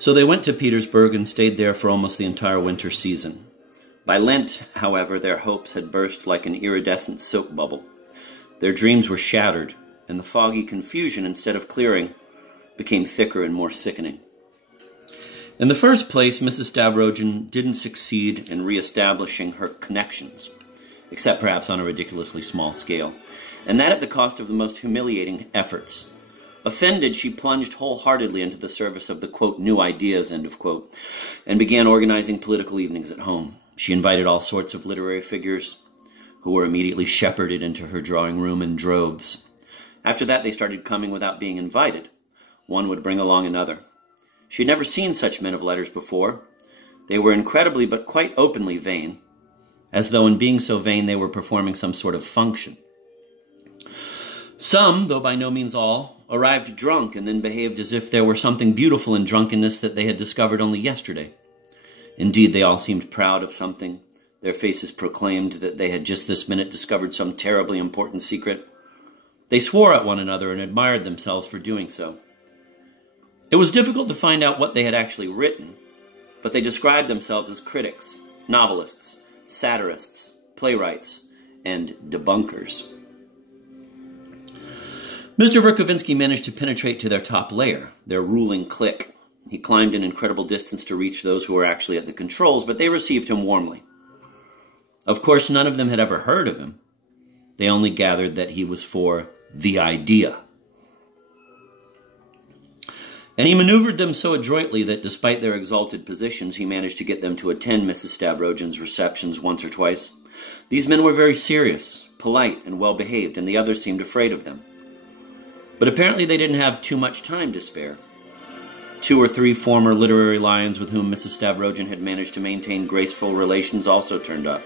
So they went to Petersburg and stayed there for almost the entire winter season. By Lent, however, their hopes had burst like an iridescent soap bubble. Their dreams were shattered, and the foggy confusion, instead of clearing, became thicker and more sickening. In the first place, Mrs. Stavrogin didn't succeed in reestablishing her connections, except perhaps on a ridiculously small scale, and that at the cost of the most humiliating efforts. Offended, she plunged wholeheartedly into the service of the, quote, new ideas, end of quote, and began organizing political evenings at home. She invited all sorts of literary figures who were immediately shepherded into her drawing room in droves. After that, they started coming without being invited. One would bring along another. She had never seen such men of letters before. They were incredibly but quite openly vain, as though in being so vain they were performing some sort of function. Some, though by no means all, arrived drunk and then behaved as if there were something beautiful in drunkenness that they had discovered only yesterday. Indeed, they all seemed proud of something. Their faces proclaimed that they had just this minute discovered some terribly important secret. They swore at one another and admired themselves for doing so. It was difficult to find out what they had actually written, but they described themselves as critics, novelists, satirists, playwrights, and debunkers. Mr. Verkovensky managed to penetrate to their top layer, their ruling clique. He climbed an incredible distance to reach those who were actually at the controls, but they received him warmly. Of course, none of them had ever heard of him. They only gathered that he was for the idea. And he maneuvered them so adroitly that despite their exalted positions, he managed to get them to attend Mrs. Stavrogin's receptions once or twice. These men were very serious, polite, and well-behaved, and the others seemed afraid of them. But apparently they didn't have too much time to spare. 2 or 3 former literary lions with whom Mrs. Stavrogin had managed to maintain graceful relations also turned up.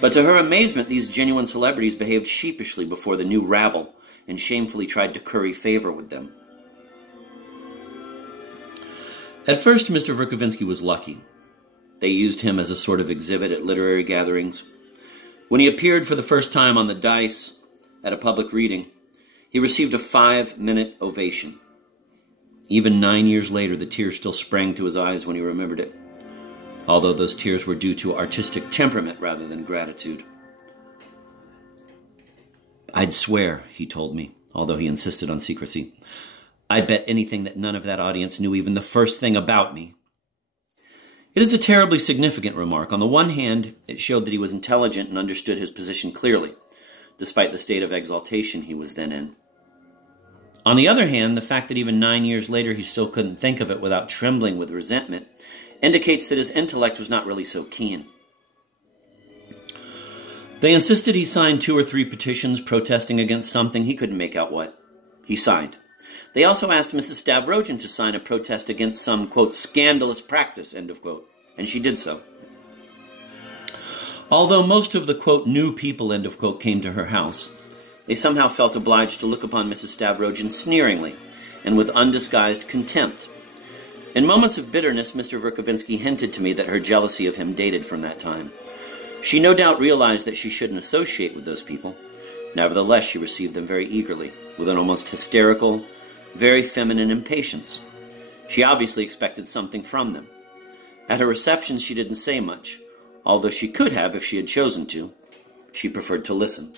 But to her amazement, these genuine celebrities behaved sheepishly before the new rabble and shamefully tried to curry favor with them. At first, Mr. Verkovensky was lucky. They used him as a sort of exhibit at literary gatherings. When he appeared for the first time on the dais at a public reading, he received a 5-minute ovation. Even 9 years later, the tears still sprang to his eyes when he remembered it, although those tears were due to artistic temperament rather than gratitude. "I'd swear," he told me, although he insisted on secrecy, "I'd bet anything that none of that audience knew even the first thing about me." It is a terribly significant remark. On the one hand, it showed that he was intelligent and understood his position clearly, despite the state of exaltation he was then in. On the other hand, the fact that even 9 years later he still couldn't think of it without trembling with resentment indicates that his intellect was not really so keen. They insisted he signed 2 or 3 petitions protesting against something. He couldn't make out what. He signed. They also asked Mrs. Stavrogin to sign a protest against some, quote, scandalous practice, end of quote, and she did so. Although most of the, quote, new people, end of quote, came to her house, they somehow felt obliged to look upon Mrs. Stavrogin sneeringly and with undisguised contempt. In moments of bitterness, Mr. Verkovensky hinted to me that her jealousy of him dated from that time. She no doubt realized that she shouldn't associate with those people. Nevertheless, she received them very eagerly, with an almost hysterical, very feminine impatience. She obviously expected something from them. At her receptions, she didn't say much, although she could have if she had chosen to. She preferred to listen.